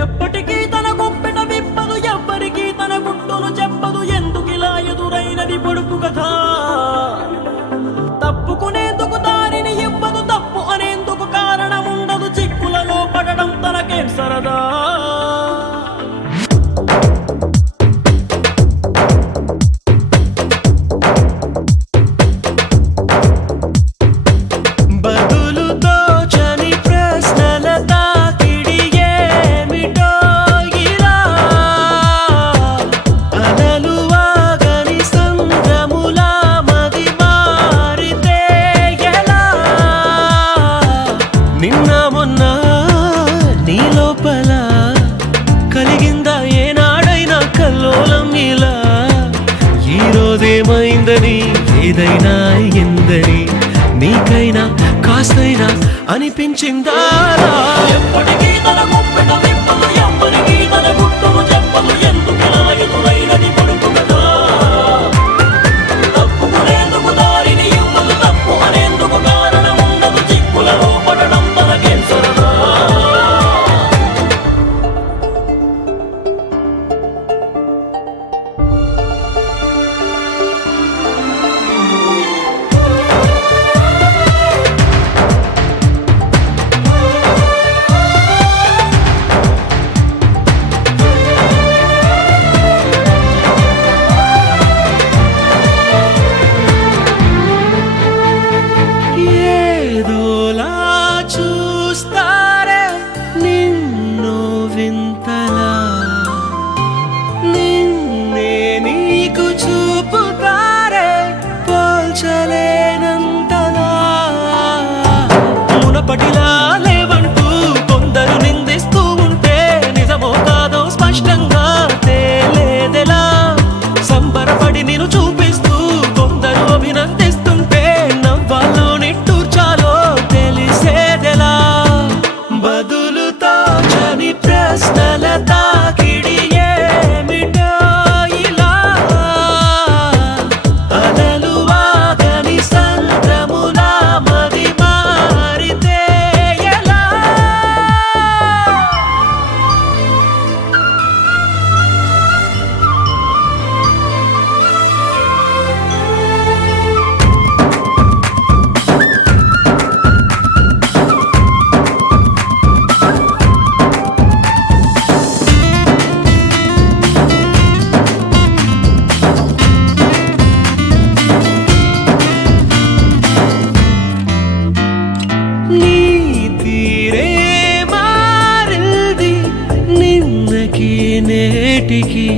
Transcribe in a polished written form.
ఎప్పటికీ తన గుప్పెట విప్పదు, ఎవ్వరికీ తన గుట్టును చెప్పదు. ఎందుకిలా ఎదురైనది పొడుపు కథ? తప్పుకునేందుకు దారిని ఇవ్వదు, తప్పు అనేందుకు కారణం ఉండదు. చిక్కులలో పడడం తనకేం సరదా? ఏమైందని ఏదైనా ఎందని నీకైనా కాస్తైనా అనిపించిందా? ఎప్పటికీ తన గుప్పెట విప్పదు, ఎవ్వరికీ తన గుట్టును చెప్పదు. ఎందుకిలా ఎదురైనది పొడుపు కథ? తప్పుకునేందుకు దారిని ఇవ్వదు, తప్పు అనేందుకు కారణం ఉండదు. చిక్కులలో పడడం తనకేం సరదా? పటిలా లేవంటూ కొందరు నిందిస్తూ ఉంటే నిజమో కాదో స్పష్టంగా తేలేదెలా? సంబరపడి నేను చూపిస్తూ కొందరు అభినందిస్తుంటే నవ్వాలో నిట్టూర్చాలో తెలిసేదెలా? బదులుతో చని ప్రశ్నల తాకిడి ఏమిటో ఇలా అలలు వాగని సంద్రములా మది నేటికి